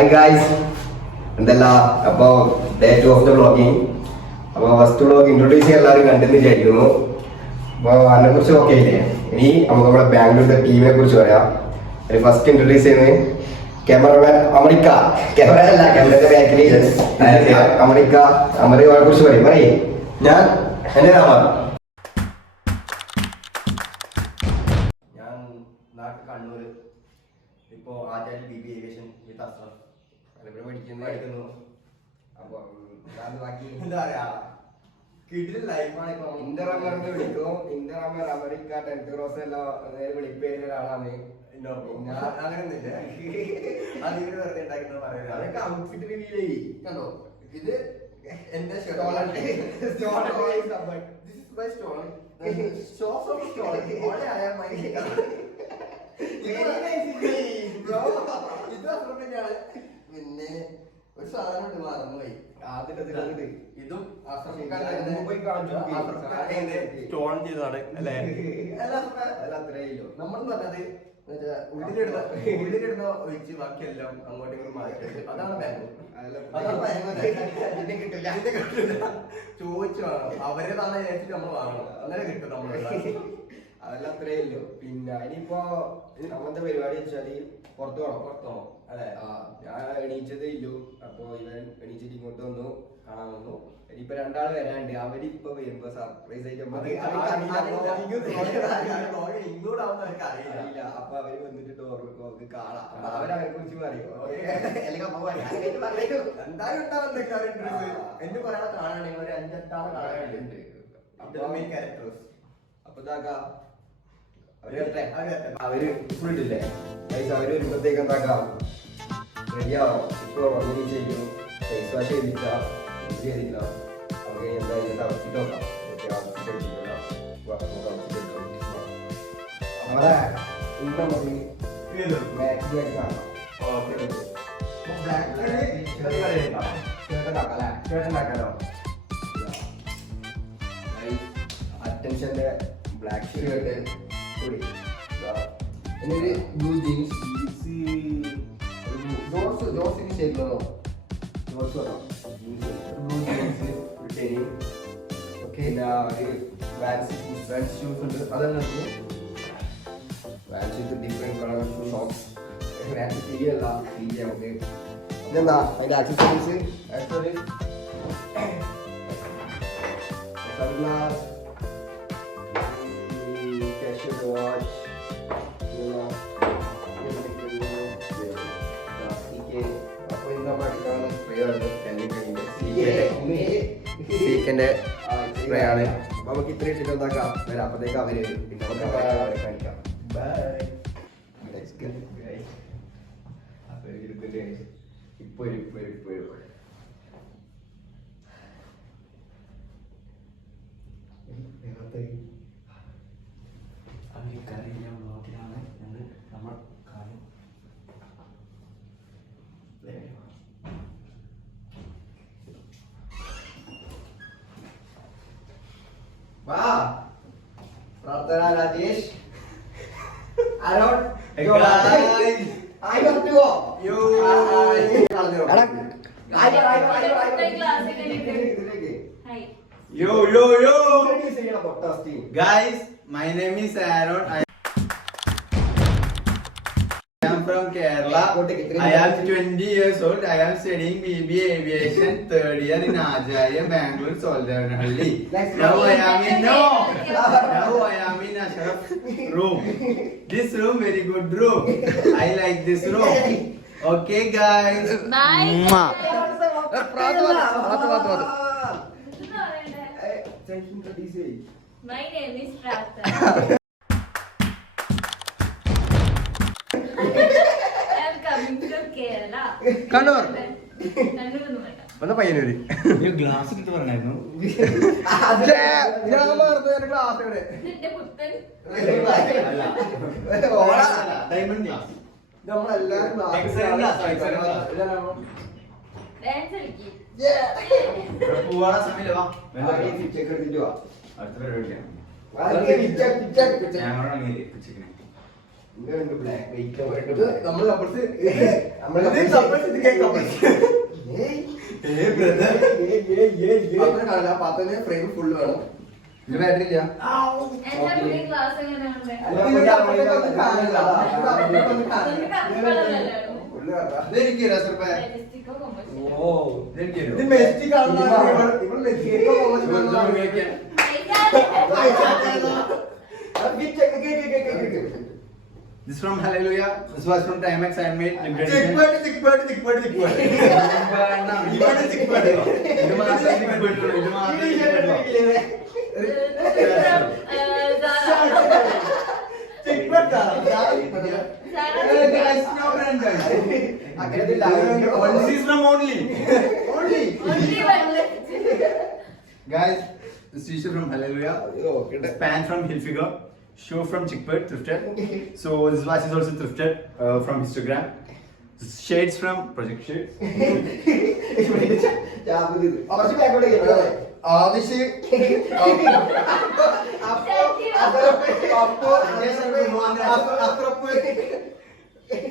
Hi guys, എന്തല്ല അപ്പൊ day 2 of the vlogging. അപ്പൊ ഫസ്റ്റ് വ്ളോഗ് ഇൻട്രൊഡ്യൂസ് ചെയ്യാൻ എല്ലാവരും കണ്ടെന്ന് വിചാരിക്കുന്നു. അപ്പൊ അതിനെ കുറിച്ച് ഓക്കെ ഇല്ലേ? ഇനി നമുക്ക് നമ്മുടെ ബാംഗ്ലൂരിന്റെ ടീമിനെ കുറിച്ച് പറയാം. ഫസ്റ്റ് ഇൻട്രൊഡ്യൂസ് ചെയ്യുന്നത് ക്യാമറമാൻ അമരിക്ക. ക്യാമറ അല്ല, ക്യാമറയുടെ ബാക്കിൽ അമരിക്ക. അമരിക്കയെ കുറിച്ച് പറയും. ഞാൻ എന്റെ നാമ ഞാൻ നാട്ടിൽ കണ്ണൂർ. ഇപ്പോ Acharya B B aviation with Ashraf ഇവിടെ പഠിക്കുന്നു. അപ്പൊ ബാക്കി എന്താ പറയാ, കിടിലൻ ലൈഫാണ്. ഇപ്പൊ ഇന്റർഅമറിന് വിളിക്കും. ഇന്റർഅമർ അമരിക്ക 10th ക്രോസ് എല്ലാം വിളിപ്പേരുന്ന ഒരാളാണ്. അങ്ങനെയൊന്നുമില്ല, അതിന് വെറുതെ ഉണ്ടാക്കുന്നത് പറയുന്നത്. അതൊക്കെ ഔട്ട്ഫിറ്റ് റിവീൽ ചെയ്യും. കണ്ടോ, ഇത് എന്റെ പിന്നെ ഒരു സാധനം ഉണ്ട്, മറന്നുപോയി. ഇതും സ്റ്റോൺ ചെയ്തതാണ് അല്ലേ? നമ്മൾ പറഞ്ഞത് ഉള്ളിലിടുന്ന ഒഴിച്ച് ബാക്കിയെല്ലാം അങ്ങോട്ടേക്ക് മാറ്റി. അതാണ് ബാംഗ്ലൂർ. ചോദിച്ചു വേണം, അവരേതാണ് വിചാരിച്ചിട്ട് നമ്മൾ വാങ്ങണം. അങ്ങനെ കിട്ടും നമ്മൾ. അതെല്ലാം അത്രയല്ലോ. പിന്നെ ഇനിയിപ്പോ അങ്ങനത്തെ പരിപാടി വെച്ചാല് പുറത്തു പോകണം അല്ലെ? ഞാൻ എണീച്ചതേ ഇല്ലു. അപ്പൊ ഇവൻ എണീച്ചിട്ട് ഇങ്ങോട്ട് വന്നു, കാണാൻ വന്നു. ഇനിയിപ്പൊ രണ്ടാള് വരാണ്ട്. അവരിപ്പൊ വരുമ്പോ സർപ്രൈസ് ആയിട്ട് അറിയില്ല. അപ്പൊ അവര് വന്നിട്ട് ഡോർക്ക് കാണാം. അവരെ കുറിച്ച് പറയോ? എന്തായാലും എന്നെ പറയാൻ കാണാണെങ്കിൽ ഒരു 5-8 ആളെ കാണാനുണ്ട്. അപ്പൊ ഇതാക്കാം, അവര് ഫുള്ളില്ലേ പൈസ. അവര് വരുമ്പോഴത്തേക്ക് എന്താക്കാം, റെഡിയാവും. ഇപ്പൊ വന്നു ചെയ്യും, ഫേസ് വാഷ് ചെയ്തില്ല, അവർക്ക് എന്തായാലും തളച്ചിട്ട് നോക്കാം. നമ്മളെ ഇന്ന മതി അറ്റൻഷന്റെ ബ്ലാക്ക് ഷർട്ട് കൂടി, എന്നൊരു ബ്ലൂ ജീൻസ്. ജോസിന് ശരിക്കോ ജോസ് ബ്ലൂ ജീൻസ്, ഒരു ടെനിം. ഓക്കെ, പിന്നെ ഒരു വാൻസ് ഷൂസ് ഉണ്ട്. അതെല്ലാം Vans different colour socks. Vans ശരിയല്ല, നമുക്ക് ഇതെന്താ അതിന്റെ ആക്സസറീസ്. സൺഗ്ലാസ്, watch, സ്പേ ആണ്. അപ്പൊ നമുക്ക് ഇത്ര ഇട്ടിട്ട് എന്താക്കാം, അപ്പത്തേക്ക് അവര് പിന്നെ കഴിക്കാം. ഇപ്പൊ നമ്മൾ കാര്യം വാ പ്രാർത്ഥന Rajesh Aaron Guys, my name is Aaron. I am from Kerala. I am 20 years old. I am studying BBA Aviation 3rd year in Acharya, Bangalore, Soldavanhalli. Now I am in Ashraf room. This room very good room. I like this room. Okay, guys. Bye. My name is Pratha. I am coming from Kerala. Kannur കണ്ണൂരൊന്നും വേണ്ട. ഒന്ന് Payyanur. Glass എടുത്ത് പറഞ്ഞായിരുന്നു. Glass എവിടെ? ഇതിന്റെ പുത്തൻ diamond glass. നമ്മളെല്ലാരും dance കളിക്കും. പൂവാട സമയത്ത് വാ. ചെക്ക് എടുത്തിട്ട് വാ. അടുത്ത പരിപാടിയാണ്. ഞങ്ങളോട് അങ്ങനെ ഉച്ചക്കിനെ നമ്മൾ കപ്പിൾസ് പാത്രത്തിന് ഫ്രെയിം ഫുള്ള് വേണം. ഇത് ബാറ്ററിയില്ല. എന്റെ ക്ലാസ് എങ്ങനെയുണ്ട് ഇതെനിക്ക് രസപ്പ. ഇത് മെസ്റ്റിക് This from Hallelujah. This was from Timex Handmade. Guys, this t-shirt from Hallelujah. This pants from Hilfiger. Shoe from Chickbird, thrifted. So this watch is also thrifted from Instagram. Shades from Project Shades.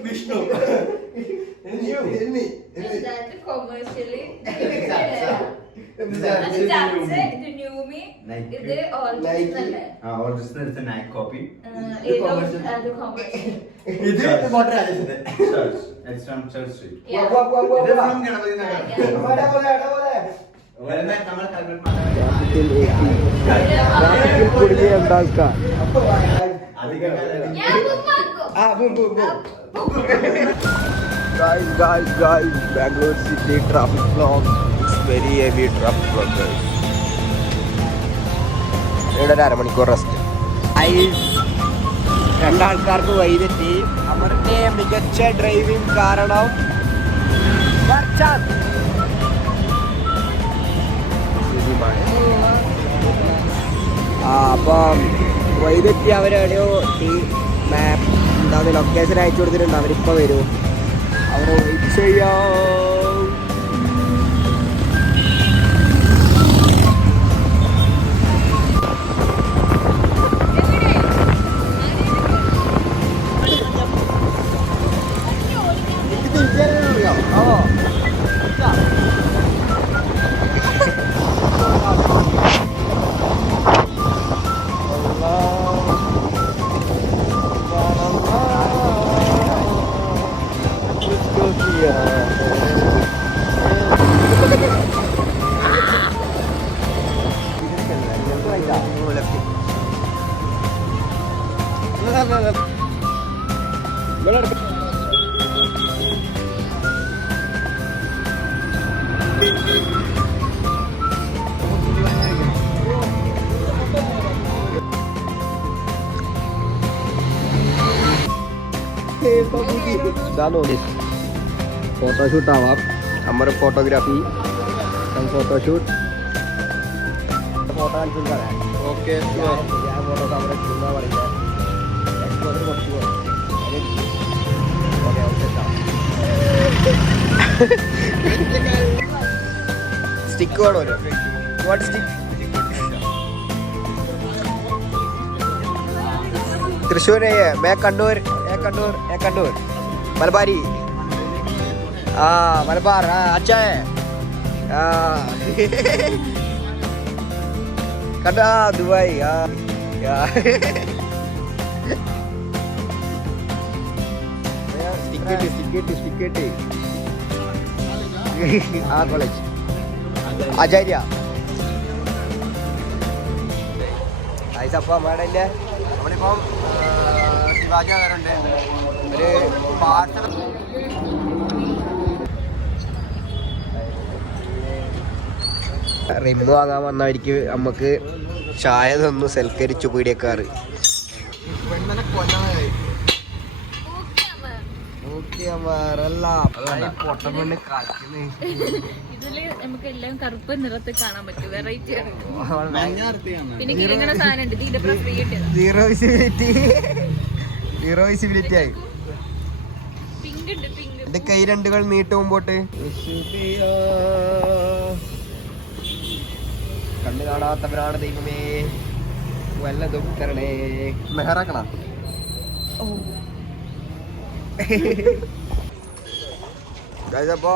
Vishnu commercially All this is a Nike copy. ഇത് motor Church. It's from Church Street. This from Ganapati Nagar. Guys, Bangalore city traffic vlog. It's very heavy traffic vlog, guys. ഇവിടെ ഒരു അരമണിക്കൂർ rest. രണ്ടാൾക്കാർക്ക് വൈതെറ്റി. അവരുടെ മികച്ച driving കാരണം അപ്പം വൈതെറ്റി അവരെവിടെയോ ഈ മാപ്പ് എന്താ ലൊക്കേഷൻ അയച്ചു കൊടുത്തിട്ടുണ്ട്. അവരിപ്പോൾ വരും. അവരെ വെയിറ്റ് ചെയ്യാം. फोटोशूट आवाम हमारे फोटोग्राफी फोटोशूट फोटो कर Okay. फोटो कैमरा चुनना पड़ेगा स्टिक व्हाट स्टिक तृश्शूर नहीं है मैं कन्नूर मलबारी मलबार अच्छा है कन्ना दुबई टिकट कॉलेज आचार्य അപ്പം മേടല്ലേ നമ്മളിപ്പം ശിവാജി നഗറുണ്ട് ഒരു പാട്ട് റിമ് വാങ്ങാൻ വന്നവർക്ക് നമുക്ക് ചായ തന്നു സൽക്കരിച്ചു പീടിയക്കാറ് ഇതില് നമുക്ക് എല്ലാം കറുപ്പ് നിറത്തിൽ കാണാൻ പറ്റും. വെറൈറ്റി പിന്നെ കിഴങ്ങണ സാധനം ഉണ്ട്. ഇതിന്റെ ഫ്രീ സീറോ വിസിബിലിറ്റി ആയി. പിങ്ക് ഉണ്ട്. പിങ്ക് എന്റെ കൈ രണ്ടുകൾ നീട്ട് മുമ്പോട്ട്. കണ്ണു കാണാത്തവരാണ് ദൈവമേ വല്ലതും തരണേ. മെഹറാക്കണ അപ്പോ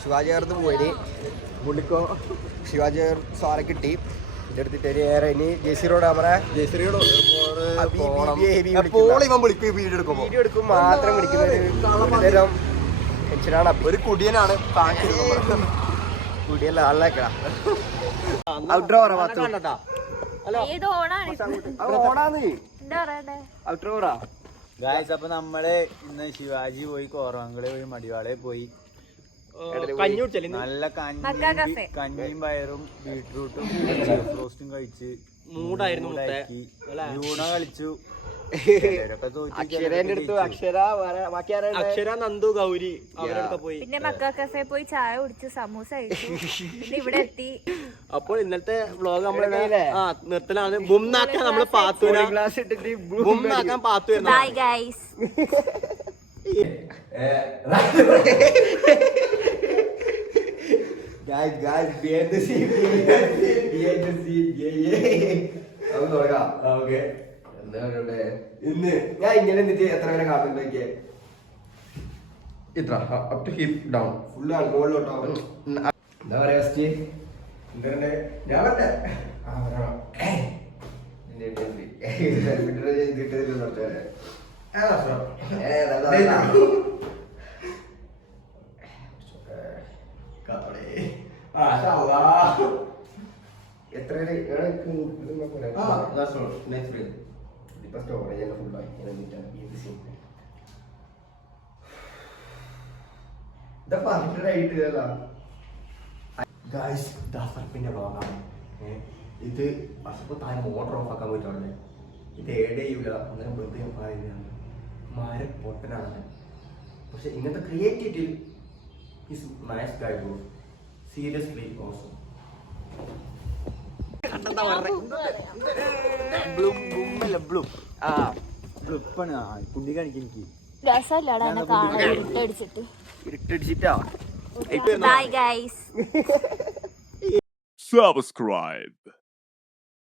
ശിവാജി ചേർത്ത് പോയി പുള്ളിക്കോ ശിവാജി സാറെ കിട്ടി ഇതെടുത്തിട്ട് ഒരു ഏറെ ഇനി ജെസി റോഡ് നമ്മളെ വീഡിയോ എടുക്കും മാത്രം വിളിക്കുന്നത് ടെൻഷനാണ്. ഒരു കുടിയനാണ് കുടിയല്ല ആളിലേക്കാ ഔട്ട്രോ പറ ഏത് ഓണാന്ന് ഔട്ട്രോ പറ. ഗായ്സ് അപ്പൊ നമ്മള് ഇന്ന് ശിവാജി പോയി കോറമംഗള് പോയി മടിവാളെ പോയി നല്ല കഞ്ഞിയും പയറും ബീട്രൂട്ടും റോസ്റ്റും കഴിച്ച് മൂടായിരുന്നു യൂണ കളിച്ചു. അക്ഷര നന്ദു ഗൗരി അവരൊക്കെ പോയി. പിന്നെ മക്ക കഫേ പോയി ചായ കുടിച്ചു, സമൂസ കഴിച്ചു, പിന്നെ ഇവിടെ എത്തി. അപ്പോൾ ഇന്നലത്തെ വ്ളോഗ് നമ്മളെ നിർത്തലാണ്. ബുംനാക്കാൻ നമ്മള് പാത്തൂരാ ഗ്ലാസ് ഇട്ടിട്ട് ബുംനാക്കാൻ പാത്തു. Bye guys. Guys, behind the scene. ഇന്ന് ഞാൻ ഇങ്ങനെ എന്നിട്ട് എത്ര പേരെ കാട്ടുണ്ടാക്കിയേ? ഇത്ര അപ് ടു ഹിപ്പ് ഡൗൺ ഫുള്ളാണ് മുകളിലോട്ടോ. എന്താ പറയാ ഫസ്റ്റ് എന്താ ഞാൻ പറ്റേ എത്ര സ്റ്റോറേജ് ഫുള്ളായി. ഇതാ പറഞ്ഞിട്ടായിട്ടില്ല ഗായ്സ്. ദഫർപ്പിന്റെ ഭാഗമാണ് ഇത്. അസപ്പ് താഴെ മോട്ടർ ഓഫ് ആക്കാൻ പോയിട്ടുള്ളത്. ഇത് ഏഡ് ചെയ്യൂല, അങ്ങനെ വെറുതെ പറയുന്നതാണ്. മാര പൊട്ടനാണ്. പക്ഷെ ഇങ്ങനത്തെ creativity is nice guy bro. Seriously awesome. കുണ്ടി കാണിക്കും എനിക്ക് രസമല്ലാടാ എന്നെ കാണാൻ ഇരുട്ടടിച്ചിട്ട്. ഇരുട്ടടിച്ചിട്ടാ. Bye guys. Subscribe.